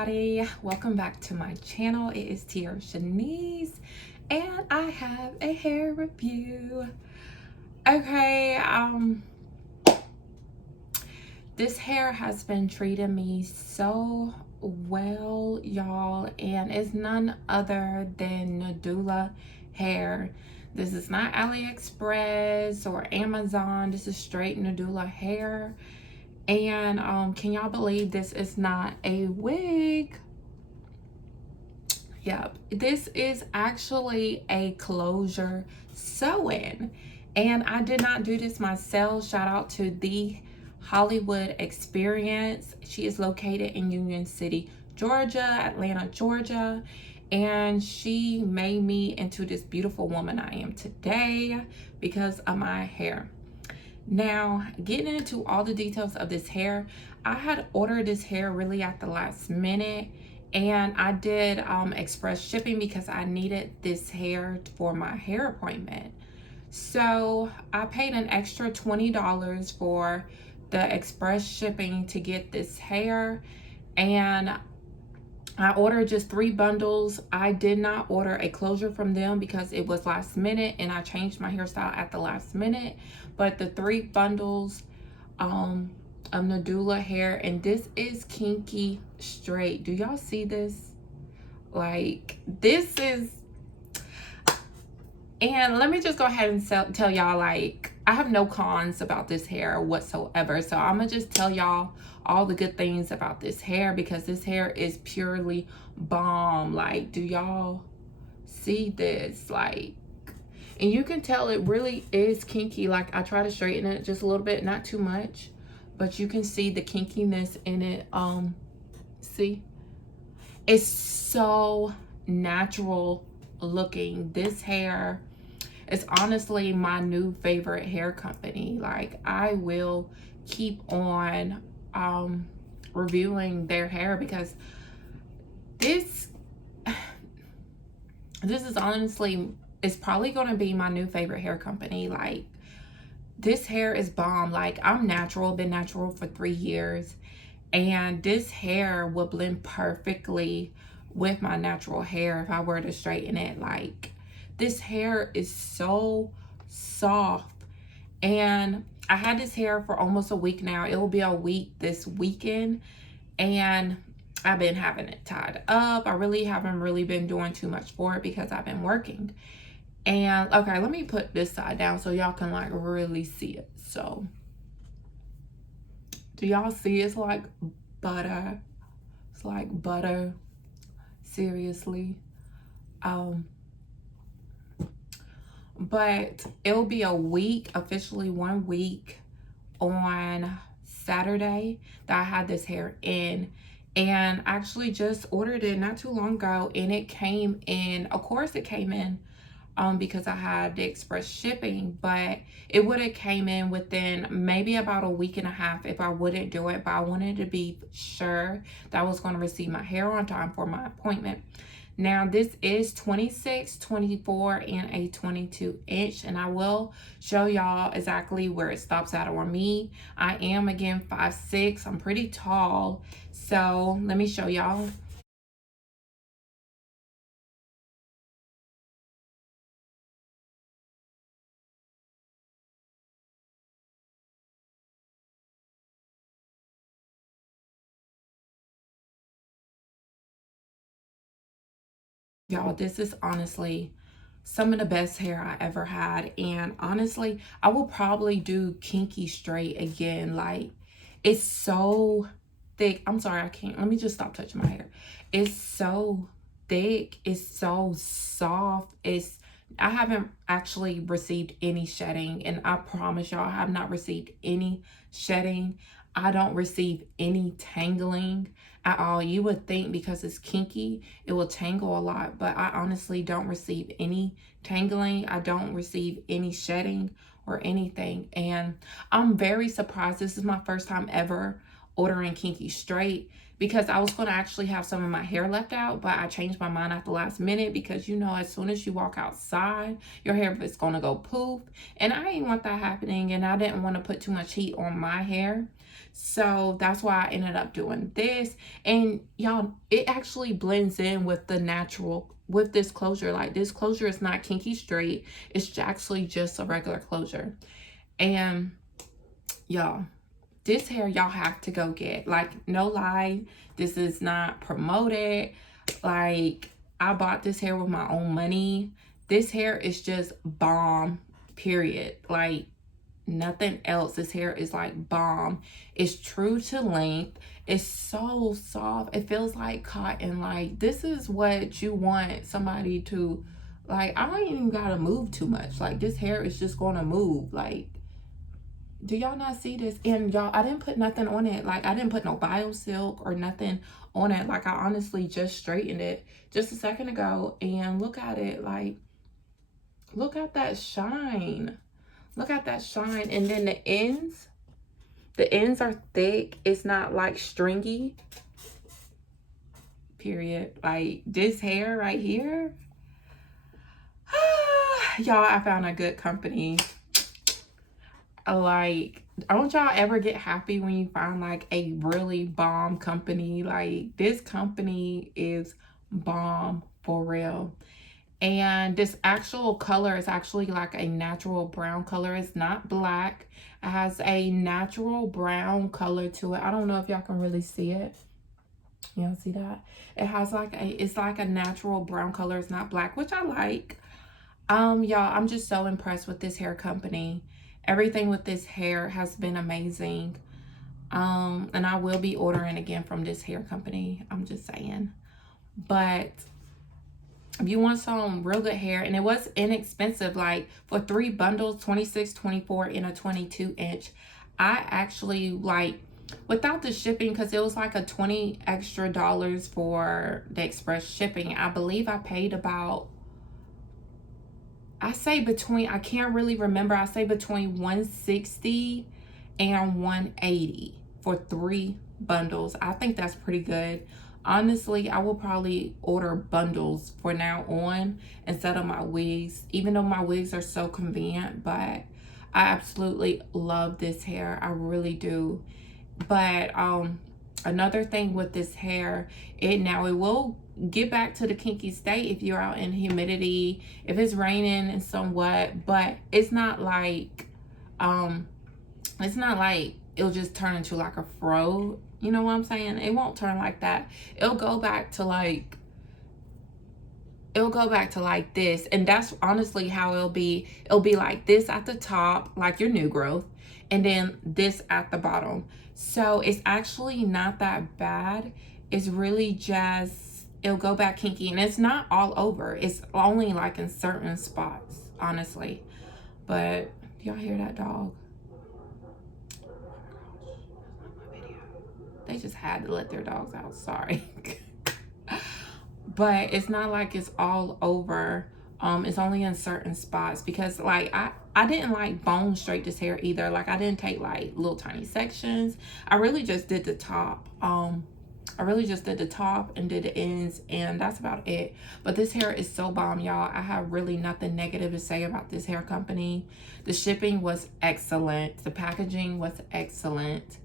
everybody, welcome back to my channel. It is Teara Shanice and I have a hair review. Okay, this hair has been treating me so well, y'all, and it's none other than Nadula hair. This is not AliExpress or Amazon. This is straight Nadula hair. And can y'all believe this is not a wig? Yep, this is actually a closure sew-in, and I did not do this myself. Shout out to the Hollywood Experience. She is located in Union City, Georgia, Atlanta, Georgia, and she made me into this beautiful woman I am today because of my hair. Now, getting into all the details of this hair, I had ordered this hair really at the last minute, and I did express shipping because I needed this hair for my hair appointment. So I paid an extra $20 for the express shipping to get this hair, and I ordered just 3 bundles. I did not order a closure from them because it was last minute and I changed my hairstyle at the last minute. But the 3 bundles of Nadula hair, and this is kinky straight. Do y'all see this? Like, this is, and let me just go ahead and tell y'all, like, I have no cons about this hair whatsoever. So I'm gonna just tell y'all all the good things about this hair because this hair is purely bomb. Like, do y'all see this? Like, and you can tell it really is kinky. Like, I try to straighten it just a little bit, not too much, but you can see the kinkiness in it. See, it's so natural looking. This hair is honestly my new favorite hair company. Like, I will keep on reviewing their hair because this is honestly, it's probably going to be my new favorite hair company. Like, this hair is bomb. Like, I'm natural, been natural for 3 years, and this hair will blend perfectly with my natural hair if I were to straighten it. Like, this hair is so soft, and I had this hair for almost a week now. It will be a week this weekend, and I've been having it tied up. I really haven't been doing too much for it because I've been working. And okay, let me put this side down so y'all can like really see it. So do y'all see? It's like butter. It's like butter. Seriously. But it'll be a week, officially 1 week on Saturday that I had this hair in. And I actually just ordered it not too long ago, and it came in, of course it came in because I had the express shipping, but it would have came in within maybe about a week and a half if I wouldn't do it. But I wanted to be sure that I was going to receive my hair on time for my appointment. Now, this is 26, 24, and a 22 inch, and I will show y'all exactly where it stops out on me. I am, again, 5'6". I'm pretty tall, so let me show y'all. Y'all, this is honestly some of the best hair I ever had. And honestly, I will probably do kinky straight again. Like, it's so thick. I'm sorry, I can't. Let me just stop touching my hair. It's so thick. It's so soft. I haven't actually received any shedding. And I promise y'all, I have not received any shedding. I don't receive any tangling at all. You would think because it's kinky, it will tangle a lot, but I honestly don't receive any tangling. I don't receive any shedding or anything, and I'm very surprised. This is my first time ever ordering kinky straight, because I was going to actually have some of my hair left out, but I changed my mind at the last minute, because you know, as soon as you walk outside, your hair is going to go poof, and I didn't want that happening, and I didn't want to put too much heat on my hair. So that's why I ended up doing this. And y'all, it actually blends in with the natural, with this closure. Like, this closure is not kinky straight, it's actually just a regular closure. And y'all, this hair y'all have to go get. Like, no lie, this is not promoted. Like, I bought this hair with my own money. This hair is just bomb, period. Like, nothing else. This hair is like bomb. It's true to length. It's so soft. It feels like cotton. Like, this is what you want somebody to, like, I don't even gotta move too much. Like, this hair is just gonna move. Like, do y'all not see this? And y'all, I didn't put nothing on it. Like, I didn't put no bio silk or nothing on it. Like, I honestly just straightened it just a second ago, and look at it. Like, look at that shine. Look at that shine. And then the ends are thick. It's not like stringy, period. Like, this hair right here, y'all, I found a good company. Like, don't y'all ever get happy when you find like a really bomb company? Like, this company is bomb for real. And this actual color is actually like a natural brown color. It's not black. It has a natural brown color to it. I don't know if y'all can really see it. Y'all see that? It has like it's like a natural brown color. It's not black, which I like. Y'all, I'm just so impressed with this hair company. Everything with this hair has been amazing. And I will be ordering again from this hair company. I'm just saying. But if you want some real good hair, and it was inexpensive, like for 3 bundles, 26, 24, and a 22 inch, I actually, like, without the shipping, because it was like a $20 extra for the express shipping, I believe I paid about, I say between, I can't really remember, I say between $160 and $180 for 3 bundles. I think that's pretty good. Honestly, I will probably order bundles for now on instead of my wigs, even though my wigs are so convenient. But I absolutely love this hair. I really do. But another thing with this hair, it will get back to the kinky state if you're out in humidity, if it's raining and somewhat, but it's not like it'll just turn into like a fro. You know what I'm saying? It won't turn like that. It'll go back to like this, and that's honestly how it'll be. It'll be like this at the top, like your new growth, and then this at the bottom. So it's actually not that bad. It's really just, it'll go back kinky, and it's not all over. It's only like in certain spots, honestly. But y'all hear that dog? They just had to let their dogs out, sorry. But it's not like it's all over. It's only in certain spots, because like I didn't like bone straight this hair either. Like, I didn't take like little tiny sections. I really just did the top. I really just did the top and did the ends, and that's about it. But this hair is so bomb, y'all. I have really nothing negative to say about this hair company. The shipping was excellent. The packaging was excellent.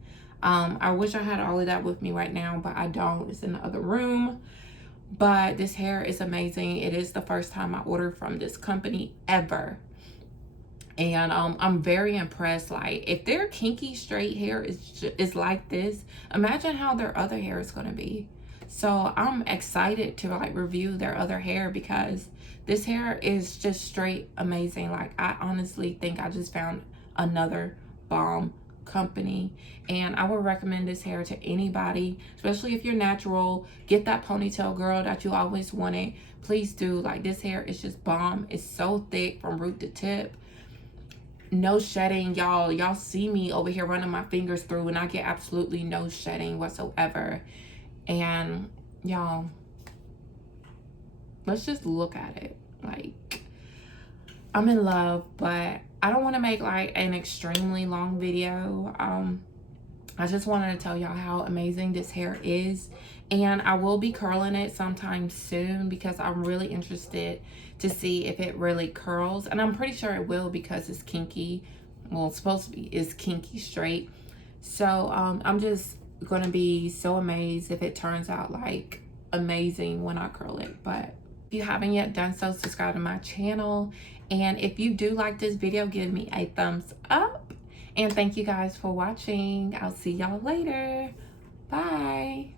I wish I had all of that with me right now, but I don't. It's in the other room. But this hair is amazing. It is the first time I ordered from this company ever. And I'm very impressed. Like, if their kinky straight hair is like this, imagine how their other hair is going to be. So I'm excited to like review their other hair, because this hair is just straight amazing. Like, I honestly think I just found another bomb company, and I would recommend this hair to anybody, especially if you're natural. Get that ponytail girl that you always wanted. Please do. Like, this hair is just bomb. It's so thick from root to tip. No shedding, y'all see me over here running my fingers through, and I get absolutely no shedding whatsoever. And y'all, let's just look at it. Like, I'm in love, but I don't want to make like an extremely long video. I just wanted to tell y'all how amazing this hair is. And I will be curling it sometime soon because I'm really interested to see if it really curls. And I'm pretty sure it will because it's kinky. Well, it's supposed to be, it's kinky straight. So I'm just going to be so amazed if it turns out like amazing when I curl it. But if you haven't yet done so, subscribe to my channel. And if you do like this video, give me a thumbs up. And thank you guys for watching. I'll see y'all later. Bye.